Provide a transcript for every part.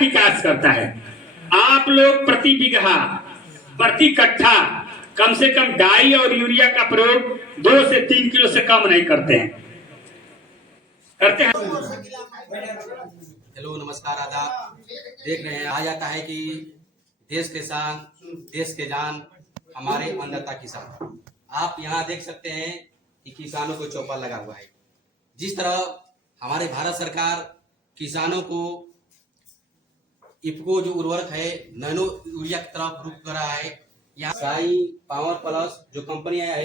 विकास करता है। आप लोग प्रति बीघा प्रति कट्ठा कम से कम डाई और यूरिया का प्रयोग 2 से 3 किलो से कम नहीं करते हैं। हेलो, नमस्कार, आदाब। देख रहे हैं, आ जाता है कि देश के शान, देश के जान, हमारे अन्नदाता किसान। आप यहाँ देख सकते हैं कि किसानों को चौपाल लगा हुआ है। जिस तरह हमारे भारत सरकार किसानों को इफको जो उर्वरक है नैनो यूरिया की तरफ रुख कर रहा है। यहाँ साई पावर प्लस जो कंपनी है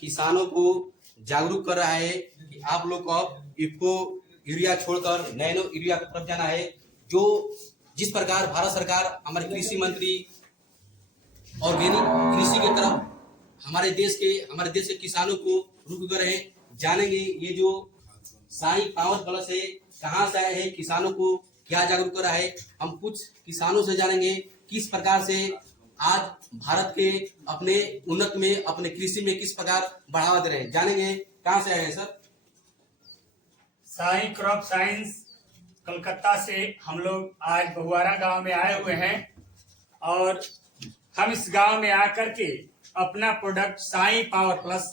किसानों को जागरूक कर रहा है कि आप लोग को इफको यूरिया छोड़कर नैनो यूरिया की तरफ जाना है। जो जिस प्रकार भारत सरकार हमारे कृषि मंत्री ऑर्गेनिक कृषि की तरफ हमारे देश के किसानों को रुख कर रहे हैं। जानेंगे ये जो साई पावर प्लस है कहाँ से आया है, किसानों को क्या जागरूक कर रहा है। हम कुछ किसानों से जानेंगे किस प्रकार से आज भारत के अपने उन्नत में अपने कृषि में किस प्रकार बढ़ावा दे रहे हैं। जानेंगे कहाँ से आए हैं sir. Sai crop science Calcutta से हम लोग आज बहुआरा गांव में आए हुए हैं और हम इस गांव में आकर के अपना प्रोडक्ट साई पावर प्लस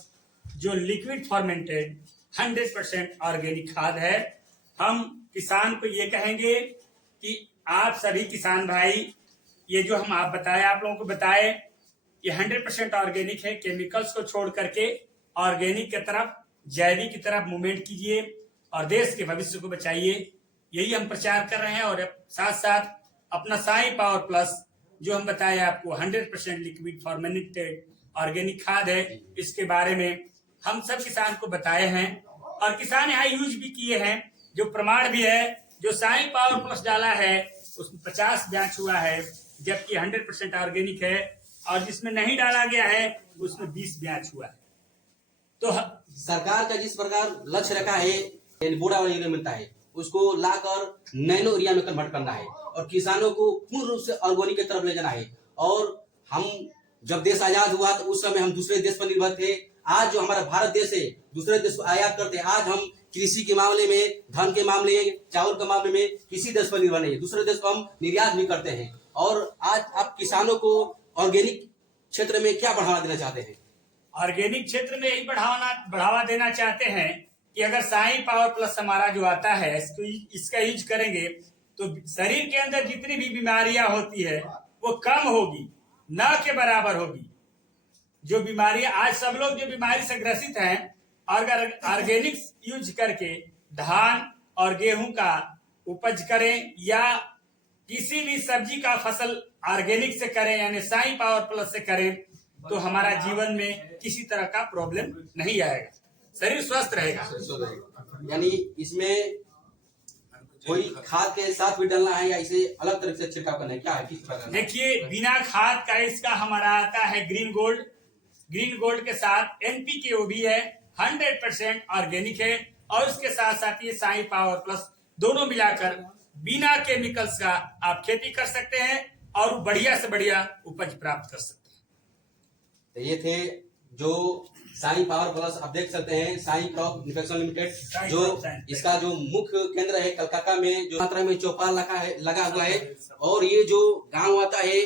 जो लिक्विड फॉर्मेंटेड 100% ऑर्गेनिक खाद है, हम किसान को ये कहेंगे कि आप सभी किसान भाई ये जो हम आप लोगों को बताए ये 100% ऑर्गेनिक है। केमिकल्स को छोड़ करके ऑर्गेनिक की तरफ, जैविक की तरफ मूवमेंट कीजिए और देश के भविष्य को बचाइए। यही हम प्रचार कर रहे हैं। और साथ साथ अपना साई पावर प्लस जो हम बताए आपको 100% लिक्विड फॉर्मेटेड ऑर्गेनिक खाद है, इसके बारे में हम सब किसान को बताए हैं और किसान यहाँ यूज भी किए हैं। जो प्रमाण भी है, जो साई पावर प्लस डाला है उसमें 50 बैच हुआ है, जबकि 100% ऑर्गेनिक है, और जिसमें नहीं डाला गया है उसमें 20 बैच हुआ है। तो सरकार का जिस प्रकार लक्ष्य रखा है बूढ़ा वाला यूरिया मिलता है उसको लाकर नैनो यूरिया में कन्वर्ट करना है और किसानों को पूर्ण रूप से ऑर्गेनिक की तरफ ले जाना है। और हम जब देश आजाद हुआ तो उस समय हम दूसरे देश पर निर्भर थे। आज जो हमारा भारत देश है दूसरे देश को आयात करते हैं। आज हम कृषि के मामले में, धन के मामले, चावल के मामले में किसी देश पर निर्भर नहीं है। दूसरे देश को हम निर्यात भी करते हैं। और आज आप किसानों को ऑर्गेनिक क्षेत्र में क्या बढ़ावा देना चाहते हैं? ऑर्गेनिक क्षेत्र में यही बढ़ावा देना चाहते हैं कि अगर साई पावर प्लस हमारा जो आता है इसका यूज करेंगे तो शरीर के अंदर जितनी भी बीमारियां होती है वो कम होगी, न के बराबर होगी। जो बीमारियां आज सब लोग जो बीमारी से ग्रसित हैं, अगर ऑर्गेनिक यूज करके धान और गेहूं का उपज करें या किसी भी सब्जी का फसल ऑर्गेनिक से करें यानी साई पावर प्लस से करें तो हमारा जीवन में किसी तरह का प्रॉब्लम नहीं आएगा, शरीर स्वस्थ रहेगा। यानी इसमें कोई खाद के साथ भी डालना है या इसे अलग तरह से छिड़काव करना है, क्या है, किस प्रकार? देखिए, बिना खाद का इसका हमारा आता है ग्रीन गोल्ड के साथ NPK भी है, 100% ऑर्गेनिक है और उसके साथ साथ ये साई पावर प्लस दोनों मिलाकर बिना केमिकल्स का आप खेती कर सकते हैं और बढ़िया से बढ़िया उपज प्राप्त कर सकते हैं। तो ये थे जो साई पावर प्लस। आप देख सकते हैं साई क्रॉप इन्फेक्शन लिमिटेड जो इसका जो मुख्य केंद्र है कलकत्ता में, जो मात्रा में चौपाल लगा हुआ है। और ये जो गांव आता है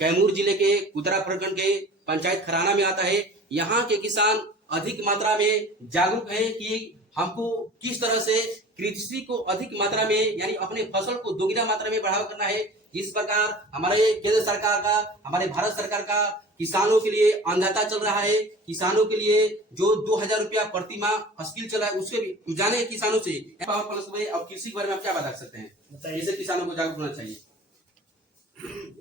कैमूर जिले के कुदरा प्रखंड के पंचायत खराना में आता है। यहाँ के किसान अधिक मात्रा में जागरूक है कि हमको किस तरह से कृषि को अधिक मात्रा में यानी अपने फसल को दोगुना मात्रा में बढ़ावा करना है। इस प्रकार हमारे केंद्र सरकार का, हमारे भारत सरकार का किसानों के लिए अन्नदाता चल रहा है। किसानों के लिए जो 2000 रुपया प्रति माह स्कील चला है उसके भी जाने किसानों से पावर प्लस में और कृषि के बारे में आप क्या बता सकते हैं? इसे किसानों को जागरूक होना चाहिए।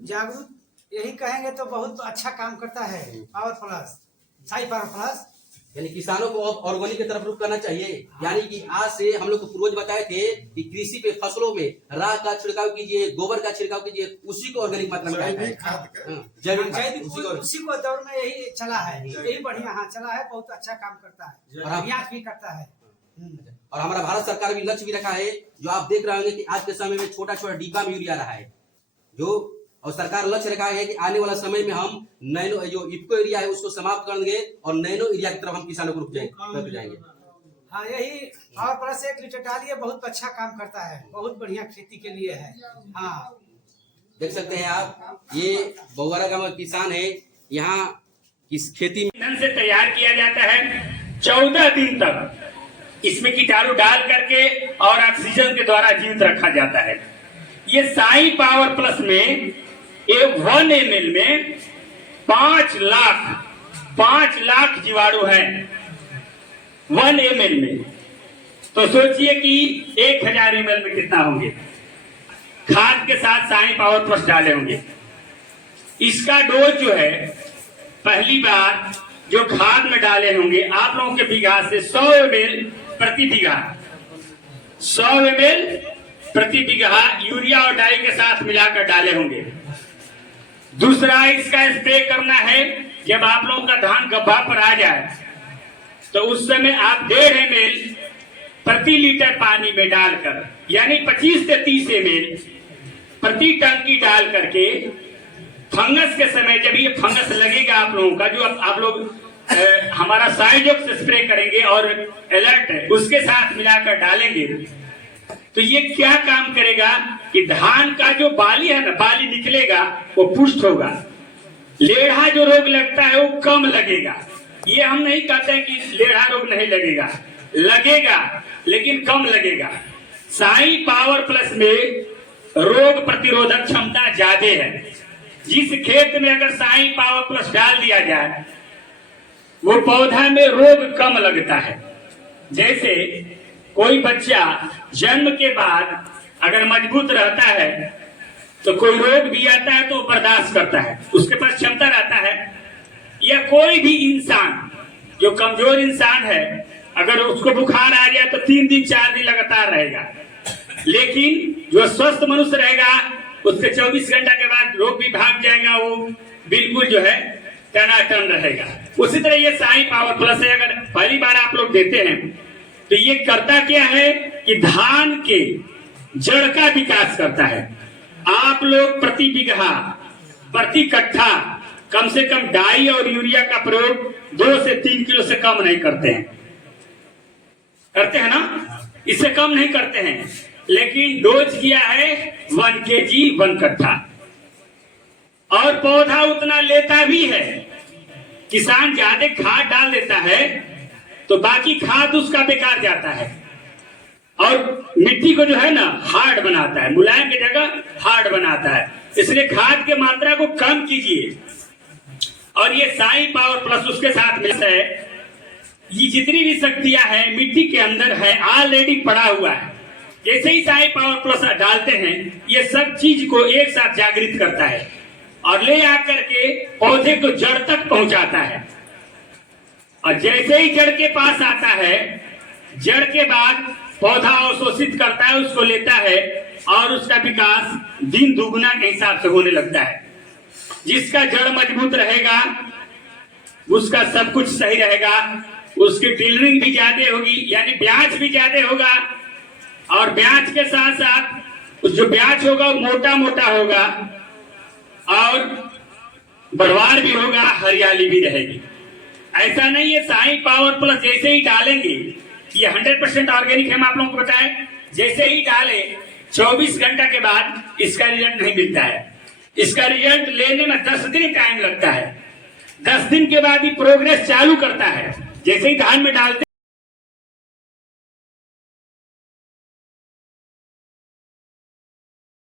जागरूक यही कहेंगे तो बहुत अच्छा काम करता है power plus, Sai power plus. यानी किसानों को ऑर्गेनिक की तरफ रुख करना चाहिए। यानी कि आज से हम लोग को पूर्वज बताए थे कि कृषि पे फसलों में राख का छिड़काव कीजिए, गोबर का छिड़काव कीजिए, उसी को ऑर्गेनिक मात्रा में जैविक उसी को दौर में यही चला है, यही बढ़िया हाँ चला है, बहुत अच्छा काम करता है, अभ्यास भी करता है। और हमारा भारत सरकार भी लक्ष्य भी रखा है जो आप देख रहे होंगे कि आज के समय में छोटा छोटा डिब्बा में यूरिया रहा है जो, और सरकार लक्ष्य रखा है कि आने वाला समय में हम नैनो जो इफको एरिया है उसको समाप्त कर देंगे और नैनो एरिया की तरफ हम किसानों को रुक जाएंगे। हाँ यही पावर प्लस 1 लीटर डालिए, बहुत अच्छा काम करता है, बहुत बढ़िया खेती के लिए है। हाँ देख सकते हैं आप, ये बहुआरा गांव का किसान है। यहाँ इस खेती ईंधन से तैयार किया जाता है। 14 दिन तक इसमें कीटाणु डाल करके और ऑक्सीजन के द्वारा जीवित रखा जाता है। ये साई पावर प्लस में 1 ml में 5 लाख जीवाणु हैं 1 ml में। तो सोचिए कि 1000 ml में कितना होंगे। खाद के साथ साई पावर प्लस डाले होंगे। इसका डोज जो है, पहली बार जो खाद में डाले होंगे आप लोगों के बीघा से 100 ml प्रति बीघा, 100 ml प्रति बीघा यूरिया और डाई के साथ मिलाकर डाले होंगे। दूसरा, इसका स्प्रे करना है जब आप लोगों का धान गब्भा पर आ जाए, तो उस समय आप 1.5 ml प्रति लीटर पानी में डालकर, यानी 25 से 30 ml प्रति टंकी डाल करके फंगस के समय, जब ये फंगस लगेगा आप लोगों का, जो आप लोग हमारा साइजोक से स्प्रे करेंगे और अलर्ट है उसके साथ मिलाकर डालेंगे, तो ये क्या काम करेगा कि धान का जो बाली है ना, बाली निकलेगा वो पुष्ट होगा। लेढ़ा जो रोग लगता है वो कम लगेगा। ये हम नहीं कहते कि लेढ़ा रोग नहीं लगेगा, लगेगा लेकिन कम लगेगा। साई पावर प्लस में रोग प्रतिरोधक क्षमता ज्यादा है। जिस खेत में अगर साई पावर प्लस डाल दिया जाए वो पौधा में रोग कम लगता है। जैसे कोई बच्चा जन्म के बाद अगर मजबूत रहता है तो कोई रोग भी आता है तो बर्दाश्त करता है, उसके पास क्षमता रहता है। या कोई भी इंसान जो कमजोर इंसान है, अगर उसको बुखार आ गया तो 3 दिन 4 दिन लगातार रहेगा, लेकिन जो स्वस्थ मनुष्य रहेगा उसके 24 घंटा के बाद रोग भी भाग जाएगा, वो बिल्कुल जो है टनाटन रहेगा। उसी तरह ये साई पावर प्लस है, अगर पहली बार आप लोग देते हैं तो ये करता क्या है कि धान के जड़ का विकास करता है। आप लोग प्रति बीघा, प्रति कट्ठा कम से कम डाई और यूरिया का प्रयोग 2 से 3 किलो से कम नहीं करते हैं। करते हैं ना, इससे कम नहीं करते हैं, लेकिन डोज किया है 1 kg 1 कट्ठा। और पौधा उतना लेता भी है। किसान ज्यादा खाद डाल देता है तो बाकी खाद उसका बेकार जाता है और मिट्टी को जो है ना हार्ड बनाता है, मुलायम की जगह हार्ड बनाता है। इसलिए खाद के मात्रा को कम कीजिए। और ये साई पावर प्लस उसके साथ मिलता है। ये जितनी भी शक्तियां हैं मिट्टी के अंदर है, ऑलरेडी पड़ा हुआ है। जैसे ही साई पावर प्लस डालते हैं ये सब चीज को एक साथ जागृत करता है और ले आकर के पौधे को जड़ तक पहुंचाता है। और जैसे ही जड़ के पास आता है, जड़ के बाद पौधा अवशोषित करता है, उसको लेता है और उसका विकास दिन दुगुना के हिसाब से होने लगता है। जिसका जड़ मजबूत रहेगा उसका सब कुछ सही रहेगा, उसकी टिलरिंग भी ज्यादा होगी, यानी ब्याज भी ज्यादा होगा। और ब्याज के साथ साथ जो ब्याज होगा वो मोटा मोटा होगा और बढ़वार भी होगा, हरियाली भी रहेगी। ऐसा नहीं है साई पावर प्लस जैसे ही डालेंगे, ये 100% ऑर्गेनिक है। हम आप लोगों को बताएं, जैसे ही डाले 24 घंटा के बाद इसका रिजल्ट नहीं मिलता है। इसका रिजल्ट लेने में 10 दिन टाइम लगता है। 10 दिन के बाद ही प्रोग्रेस चालू करता है। जैसे ही धान में डालते